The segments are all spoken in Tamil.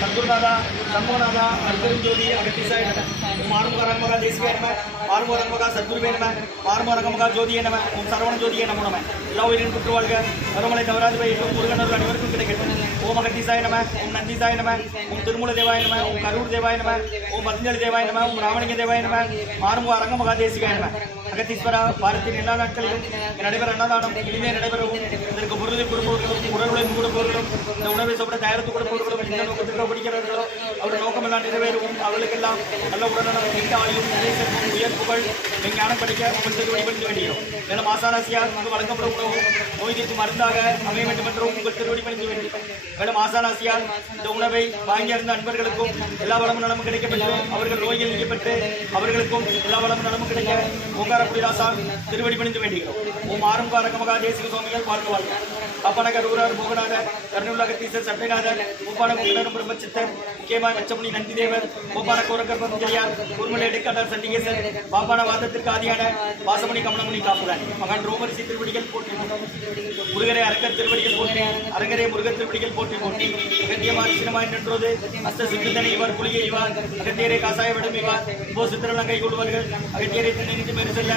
சத்குருநாதா சண்முகநாதா அற்பெருஞ்சோதி அகத்தீசாய நம. மாறுமுகரங்கமகா தேசிகாய நம. மாறுமுகரங்கமகா சத்குருவே நம. மாறுமுகரங்கமகா ஜோதியே நம. ஓம் சரவண ஜோதியே நமோ நம. எல்லா உயிரின் புற்று வாழ்க. கருமலை தவறாது எட்டும் முருகனர்கள் அனைவருக்கும் கிடைக்கட்டும். ஓம் அகத்தீசாய நம. ஓம் நந்தீசாய நம. ஓம் திருமூல தேவாய நம. ஓம் கரூர் தேவாய நம. ஓம் பத்ஞ்சலி தேவாய நம. ஓம் ராமலிங்க தேவாய நம. மாறுமுக அரங்கமகா தேசிகாய நம. அகத்தீஸ்வரா பாரத்தின் எல்லா நாட்களிலும் நடைபெற அன்னதானம் இனிமே நடைபெறவும் இதற்கு பொருளை கொடுப்பவர்களும் உடல்களை கொடுப்பவர்களும் இந்த உணவை சாப்பிட தயாரித்து கொடுப்பவர்களும் இந்த நோக்கத்திற்கு படிக்கிறார்களோ அவருடைய நோக்கமெல்லாம் நிறைவேறவும் அவர்களுக்கெல்லாம் நல்ல உடல்நலம் நீண்ட ஆயுளும் நிலைசெல்வம் உயர் புகழ் விஞ்ஞானம் படிக்க உங்கள் திருவடிபடுத்த வேண்டியோம். மேலும் ஆசானாசியார் உங்களுக்கு வழங்கப்படும் உணவு நோய் தீர்க்கும் மருந்தாக அமைய வேண்டும் என்றும் உங்கள் திருவடிபடுத்த வேண்டியோம். மேலும் ஆசானாசியார் இந்த உணவை வாங்கியிருந்த அன்பர்களுக்கும் எல்லா வளமும் நலமும் கிடைக்கப்பட்டு அவர்கள் நோய்கள் நீக்கப்பட்டு அவர்களுக்கும் எல்லா வளமும் நலமும் கிடைக்க ஓங்காரப்புரிராசான் திருவடி பணிந்து வேண்டுகிறோம். ஓம் ஆரம்ப அரங்கமகா தேசிக சுவாமிகள் வாழ்க வாழ்க. காப்பாநகர் ஊரார் மோகநாதர் கருணூலகத்தீசர் சட்டைநாதர் மூப்பான குண்டரும் பிரம்மச்சித்தர் முக்கியமான நச்சமுனி நந்திதேவர் மூப்பான கோரக்கர் பஞ்சலியார் குருமலை இடைக்காட்டார் சண்டிகேசர் பாப்பான வாதத்திற்கு ஆதியான வாசமணி கமலமுனி காப்புதான் மகன் ரோமரிசி திருவடிகள் போற்றி முருகரை அரக்கர் திருவடிகள் போற்றி அரங்கரே முருகர் திருவடிகள் போற்றி போற்றி அகத்தியமார் சினமாய் நின்றோது அஸ்த சித்தனை இவர் குளிகை இவார் அகத்தியரை காசாய விடம் இவார் இப்போ சித்திரலங்கை கொள்வார்கள் அகத்தியரை நின்று மேறு செல்ல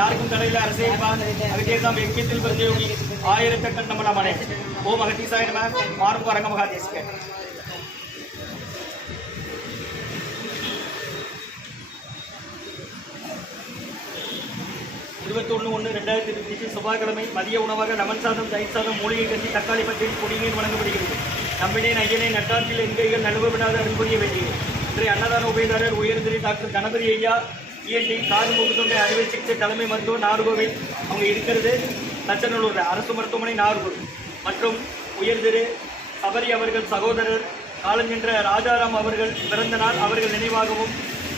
யாருக்கும் தலையில் அரசே இவார் அகத்தியர்தாம் எக்கியத்தில் பிரதயோகி ஆயிரத்தக்கண் நம்ம மனே. ஓம் அகத்தீசாய நம. மாறுமுக அரங்கமகா தேசிக. 21/1/2020 செவ்வாய்க்கிழமை மதிய உணவாக லெமன் சாதம், தயிர் சாதம், மூலிகை கஞ்சி, தக்காளி பச்சடி, குடிநீர் வழங்கப்படுகிறது. நம்பினேன் ஐயனை நட்டாற்றில் எண்கைகள் நழுவப்படாத அன்புரிய வேண்டியது. இன்றைய அன்னதான உபயதாரர் உயர்திரி டாக்டர் கணபதி ஐயா இஎன்டி காது மூக்கு தொண்டை அறுவை சிகிச்சை தலைமை மருத்துவர் நாகர்கோவில். அவங்க இருக்கிறது தச்சநல்லூர் அரசு மருத்துவமனை நாகர்கோவில். மற்றும் உயர்திரு சபரி அவர்கள் சகோதரர் காலஞ்சென்ற ராஜாராம் அவர்கள் பிறந்த நாள் அவர்கள் நினைவாகவும்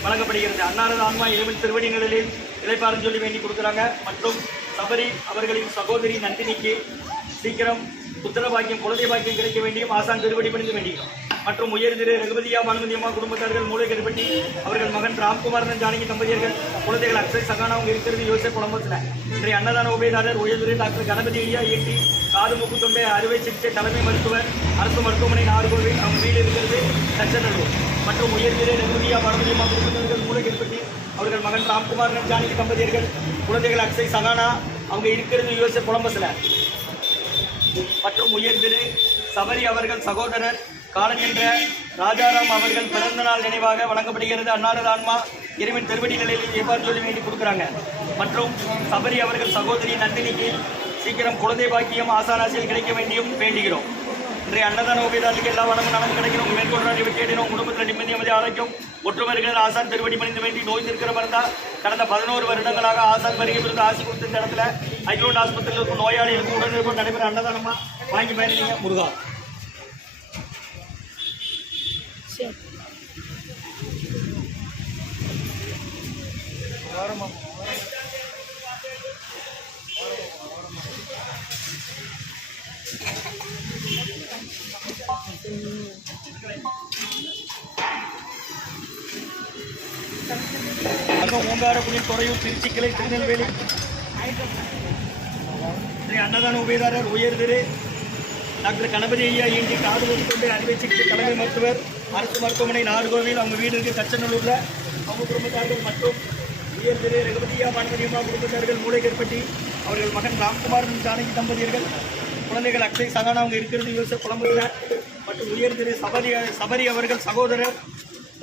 வழங்கப்படுகிறது. அன்னாரது ஆன்மா இறைவன் திருவடிகளில் இளைப்பாறும் சொல்லி வேண்டி கொடுக்குறாங்க. மற்றும் சபரி அவர்களின் சகோதரி நந்தினிக்கு சீக்கிரம் புத்திர பாக்கியம் குழந்தை பாக்கியம் கிடைக்க வேண்டியும் ஆசான் திருவடி பணிந்து வேண்டியும். மற்றும் உயர்திரு ரகுபதியா பானுமதியம்மா குடும்பத்தார்கள் மூளைக்கருப்பட்டி அவர்கள் மகன் ராம்குமாரன் ஜானகி தம்பதியர்கள் குழந்தைகள் அக்ஷய் சகானா அவங்க இருக்கிறது யோசிப் குழம்பத்தில். இன்றைய அன்னதான உபயதாரர் உயர்திரு டாக்டர் கணபதி ஐயா இஎன்டி காது மூக்கு தொண்டை அறுவை சிகிச்சை தலைமை மருத்துவர் அரசு மருத்துவமனை நாகர்கோவில். அவங்க வீடு இருக்கிறது தச்சநல்லூர். மற்றும் உயர்திரு ரகுபதியா பானுமதியம்மா குடும்பத்தார்கள் மூளைக்கருப்பட்டி அவர்கள் மகன் ராம்குமாரன் ஜானகி தம்பதியர்கள் குழந்தைகள் அக்ஷய் சகானா அவங்க இருக்கிறது யோசிப் குழம்பத்தில். மற்றும் உயர்திரு சபரி அவர்கள் சகோதரர் காலன் என்ற ராஜாராம் அவர்கள் பிறந்த நாள் நினைவாக வழங்கப்படுகிறது. அன்னாரது ஆன்மா இறைவன் திருவடி நிலையில் எவ்வாறு சொல்லி வேண்டி கொடுக்குறாங்க. மற்றும் சபரி அவர்கள் சகோதரி நந்தினிக்கு சீக்கிரம் குழந்தை பாக்கியம் ஆசானாசியில் கிடைக்க வேண்டியும் வேண்டுகிறோம். இன்றைய அன்னதான உபயதாரர்களுக்கு எல்லா வளமும் நலமும் கிடைக்கணும். மேற்கொள்ளாடி வெற்றியடினோம். குடும்பத்தில் நிம்மதி அமைதி ஆரோக்கியம் ஒற்றுமர்கள் ஆசான் திருவடி பணிந்து வேண்டி நோய் நிற்கிற மருந்தா கடந்த 11 வருடங்களாக ஆசான் வருகை விருந்து ஆசி கொடுத்த இந்த இடத்துல ஐரோட் ஆஸ்பத்திரியில் இருக்கும் நோயாளிகளுக்கு உடனிருக்கும் நடைபெற அன்னதானமா வாங்கி பயணிங்க முருகா. ஓங்காரக்குடியில் துறையூர் திருச்சி கிளை திருநெல்வேலி. அன்னதான உபயதாரர் உயர்திரு டாக்டர் கணபதி ஐயா இஎன்டி காது மூக்கு தொண்டை அறுவை சிகிச்சை தலைமை மருத்துவர் அரசு மருத்துவமனை நாகர்கோவில். அவங்க வீடு இருக்கு தச்சநல்லூரில். அவங்க குடும்பத்தார்கள் மற்றும் உயர்திரு ரகுபதியா பானுமதியம்மா குடும்பத்தார்கள் மூளைக்கருப்பட்டி அவர்கள் மகன் ராம்குமாரன் ஜானகி தம்பதியர்கள் குழந்தைகள் அக்ஷய் சகானா அவங்க இருக்கிறது யோசிப் குழம்புல. மற்றும் உயர்திரு சபரி அவர்கள் சகோதரர்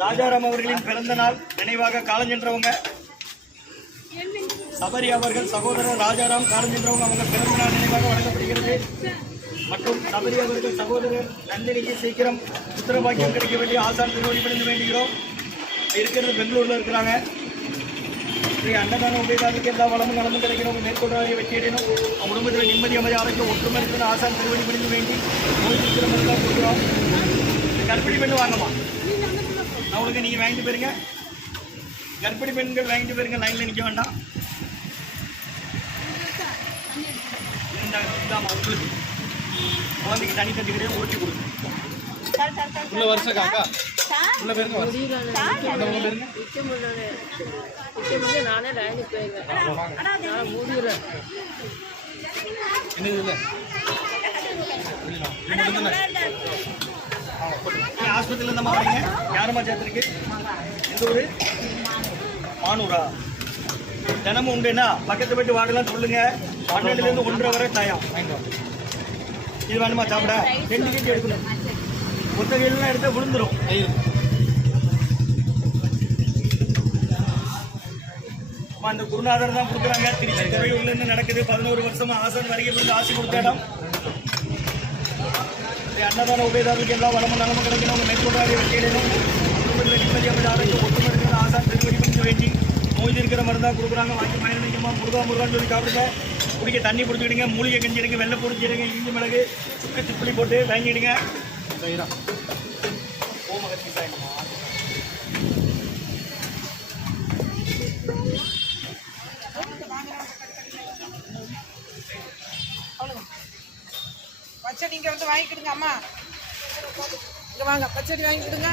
ராஜாராம் அவர்களின் பிறந்த நாள் நினைவாக காலஞ்சென்றவங்க சபரி அவர்கள் சகோதரர் ராஜாராம் காலஞ்சென்றவங்க அவங்க பிறந்த நாள் நினைவாக வழங்கப்படுகிறது. மற்றும் சபரி அவர்கள் சகோதரர் நந்தினிக்கு சீக்கிரம் புத்திர பாக்கியம் கிடைக்க வேண்டிய ஆசான் திருவடி பணிந்து வேண்டுகிறோம். இருக்கிறது பெங்களூரில் இருக்கிறாங்க. அன்னதான உபயதாரர்களுக்கு எல்லா வளமும் நலமும் கிடைக்கணும். மேற்கொள்ளாத வெற்றியடையணும். அவங்க குடும்பத்தில் நிம்மதி அமைதி ஆரோக்கியம் ஒற்றுமை இருக்கிற ஆசான் திருவடி பணிந்து வேண்டி நோய் இருக்கிற மாதிரி தான் கொடுக்குறோம். கர்ப்பிணி பெண்ணு வாங்கம்மா அவங்களுக்கு நீங்கள் வாங்கிட்டு போயிருங்க. கர்ப்பிணி பெண்கள் வாங்கிட்டு போயிருங்க. லைனில் நிற்க வேண்டாம். குழந்தைக்கு தனி தட்டி கிடையாது ஊற்றி கொடுங்க. வருஷம் காக்கா உள்ள பேருங்க முடியல நிற்க முடியல நானே லைனுக்கு போயிருக்கேன் நான் முடியல என்னது இல்லை ஆஸ்பத்திரியில் இருந்தம்மா வரீங்க யாருமா சேர்த்துருக்கு எந்த ஊர் மானூரா தினமும் உண்டுன்னா பக்கத்து போயிட்டு வாடலாம் சொல்லுங்க 12லேருந்து 1:30 வரை டயம் இது வேணுமா சாப்பிட 2 கேஜி எடுக்கணும் புத்தகைலாம் எடுத்தால் விழுந்துடும் அந்த குருநாதர் தான் கொடுக்குறாங்க திருச்சி துறையூர்லேருந்து நடக்குது 11 வருஷமா ஆசன் வரைக்கும் இருந்து ஆசை கொடுத்த இடம் அன்னதான உபயதாரர்களுக்கு எல்லாம் வளமும் நலமும் கிடைக்கணும் உங்கள் மேற்கொண்டாடி வெற்றியிடணும் குடும்பத்தில் நிம்மதியாக ஆரோக்கியம் ஒட்டுமொத்த ஆசான் திருவடி முடிஞ்சு வேண்டி நோய் இருக்கிற மருந்தாக கொடுக்குறாங்க வாங்கி மனிதனிக்கமா முருகான்னு சொல்லி சாப்பிடுங்க குடிக்க தண்ணி பிடிச்சிக்கிடுங்க மூலிகை கஞ்சிடுங்க வெள்ளை பிடிச்சிடுங்க இஞ்சி மிளகு சுக்கு சிப்பிளி போட்டு வாங்கிடுங்க ஓமகத்தி சாயமா பச்சடி இங்கே வந்து வாங்கிக்கிடுங்க அம்மா இங்கே வாங்க பச்சடி வாங்கிக்கிடுங்க